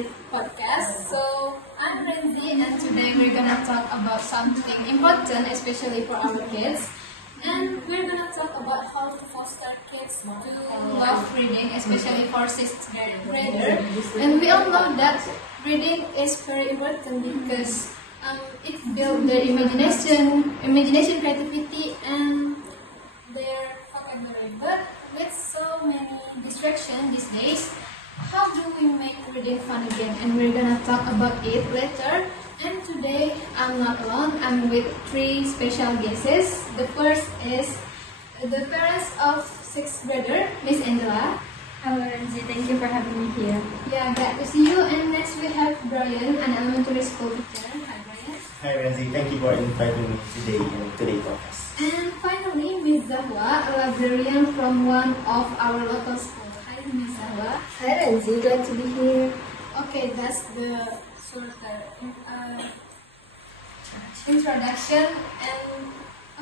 our podcast. So I'm Renzi, and today we're gonna talk about something important, especially for our kids. And we're gonna talk about how to foster kids to love reading, especially for sixth grader. And we all know that reading is very important because it builds their imagination, creativity, and their vocabulary. But with so many distractions these days, how do we make reading fun again? And we're gonna talk about it later. And today I'm not alone. I'm with three special guests. The first is the parents of sixth grader, Miss Angela. Hello, Renzi. Thank you for having me here. Yeah, glad to see you. And next we have Brian, an elementary school teacher. Hi, Brian. Hi Renzi, thank you for inviting me today in today's podcast. And finally, Miss Zahwa, a librarian from one of our local schools. Hi, Miss Zahwa. Hi, Renzi. Glad to be here. Okay, that's the sort of introduction. And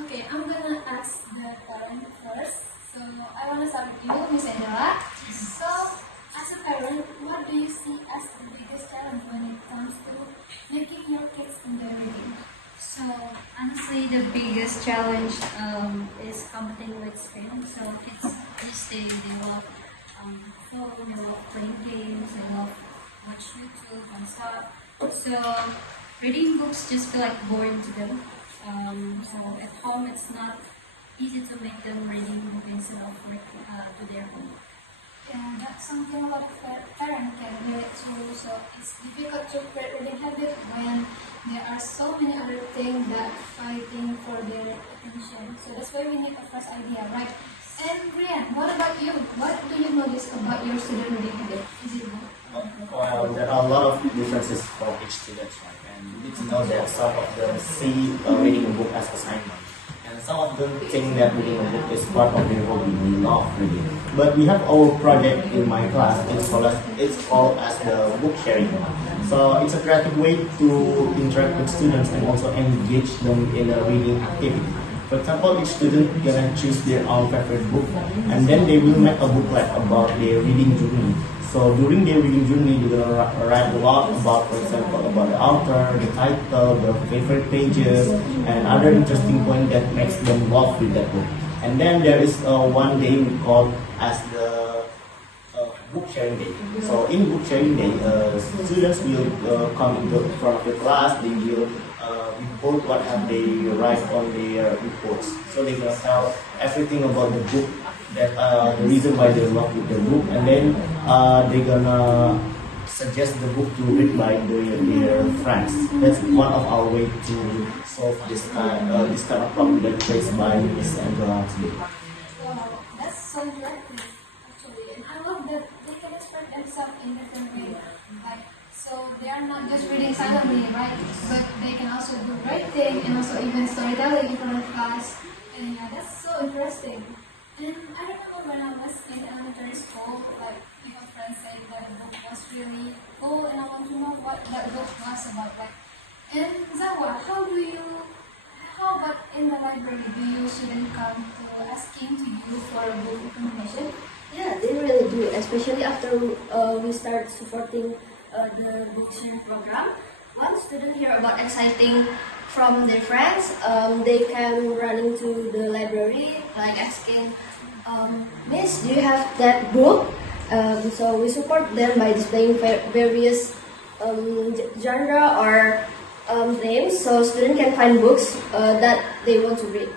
okay, I'm gonna ask the parent first. So I wanna start with you, Miss Angela. So, as a parent, what do you see as the biggest challenge when it comes to making your kids enjoy reading? So, honestly, the biggest challenge is competing with screen. So, kids these days, they love phone, they love playing games, they love watch YouTube and stuff. So, reading books just feel like boring to them. So, at home, it's not easy to make them reading book instead of work to their home. Yeah, that's something a lot of parents can relate to. So it's difficult to create reading habit when there are so many other things that fighting for their attention. So that's why we need a first idea, right? And Brian, what about you? What do you notice about your student reading habit? Is it good? Well, there are a lot of differences for each student, right? And you need to know that some of them see reading a book as assignment. And some of them think that reading a book is part of their hobby, they love reading. But we have our project in my class, it's called as the book sharing. So it's a creative way to interact with students and also engage them in a reading activity. For example, each student gonna choose their own favorite book and then they will make a booklet about their reading journey. So during their reading journey, they're gonna write a lot about, for example, about the author, the title, the favorite pages, and other interesting point that makes them love with that book. And then there is one day we call as the book sharing day. So in book sharing day, students will come into front of the class. They will report what have they write on their reports. So they're gonna tell everything about the book, that the reason why they love with the book, and then they're gonna suggest the book to read by their friends. That's one of our way to solve this kind of problem that faced by Miss Angela today. Wow, that's so interactive actually. And I love that they can express themselves in different ways. Like, so they are not just reading silently, right? But they can also do writing and also even storytelling in front of class. And yeah, that's so interesting. And I remember when I was in elementary school, like if a friend said that a book was really cool, and I want to know what that book was about. Like, and Zawa, how about in the library, do you students come to asking to you for a book recommendation? Yeah, they really do, especially after we start supporting the book sharing program. Once students hear about exciting from their friends, they can run into the library, like asking, Miss, do you have that book? So we support them by displaying various genre or names, so students can find books that they want to read.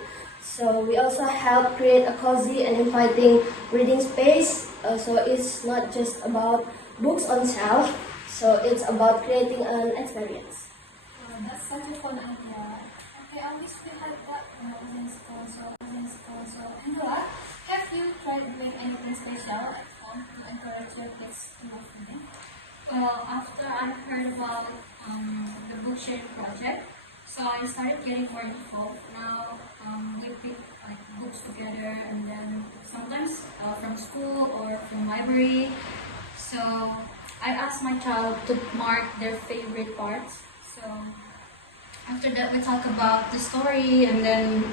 So we also help create a cozy and inviting reading space. So it's not just about books on shelf. So it's about creating an experience. Wow, that's such a fun idea. Okay, I wish we had that when I was in school. So Angela, have you tried doing anything special at home to encourage your kids to love reading? Well, after I heard about the book sharing project, so I started getting more involved. Now we pick like books together, and then sometimes from school or from library. So I asked my child to mark their favorite parts. So after that, we talk about the story, and then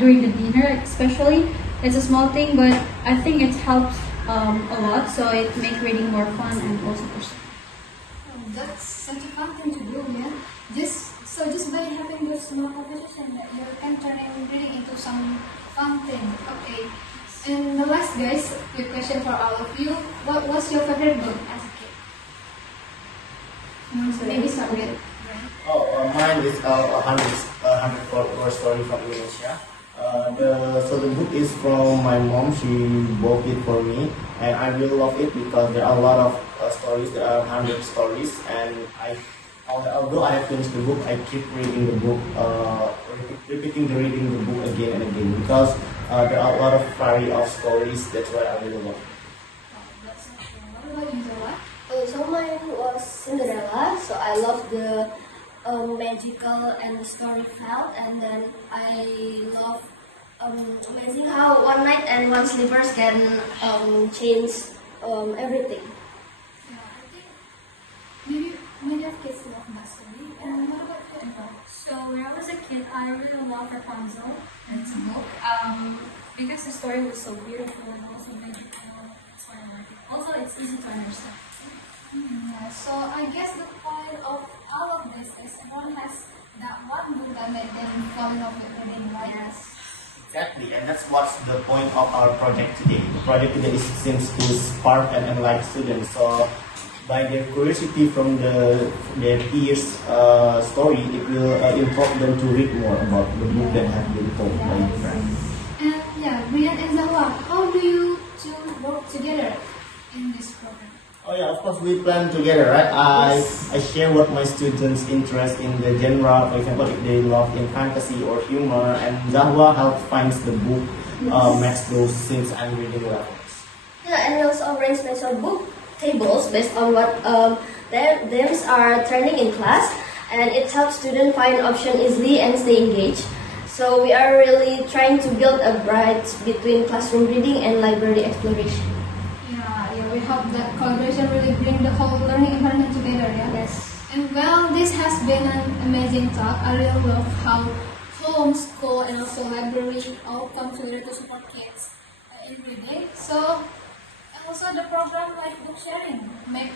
during the dinner, especially, it's a small thing, but I think it helps a lot. So it makes reading more fun and also personal. Oh, having this small competition that you can turn reading into some fun thing. Okay. And the last, guys, quick question for all of you. What was your favorite book as a kid? Maybe start with Brent. Mine is a 100 word story from Indonesia. So the book is from my mom. She bought it for me, and I really love it because there are a lot of stories. There are 100 stories, and although I have finished the book, I keep reading the book, repeating the reading the book again and again because there are a lot of variety of stories. That's why I really love it. That's okay. What about you, Zola? So mine was Cinderella. So I love the magical and storyful, and then I love amazing how one night and one slippers can change everything. Yeah, I think maybe many of kids love that story. And what about you, Emma? So when I was a kid, I really loved Rapunzel. It's a book. Because the story was so beautiful and also magical. That's why I like it. Also, it's easy to understand. Yeah, so I guess the point of all of this is everyone has that one book that made them fall in love with reading, right? Yes. Exactly, and that's what's the point of our project today. The project today seems to spark and enlighten students. So, by their curiosity from their peers' story, it will involve them to read more about the book that has been told by the friends. And yeah, Brian and Zahwa, how do you two work together in this program? Oh yeah, of course we plan together, right? I share what my students' interest in the genre. For example, if they love in fantasy or humor, and Zahwa helps finds the book match those scenes I'm reading levels. Yeah, and we also arrange special book tables based on what themes are trending in class, and it helps students find options easily and stay engaged. So we are really trying to build a bridge between classroom reading and library exploration. Yeah, we hope that collaboration really bring the whole learning environment together, yeah? Yes. And well, this has been an amazing talk. I really love how home, school, and also library all come together to support kids in reading. So, and also the program like book sharing make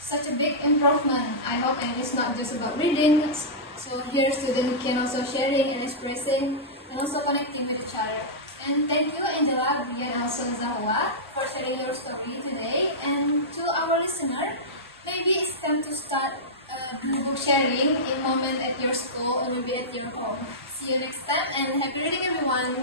such a big improvement. I hope, and it's not just about reading. So here students can also sharing and expressing and also connecting with each other. And thank you, Angela, Brian, and also Zahwa for sharing your story today. And to our listener, maybe it's time to start book sharing in moment at your school or maybe at your home. See you next time and happy reading, everyone.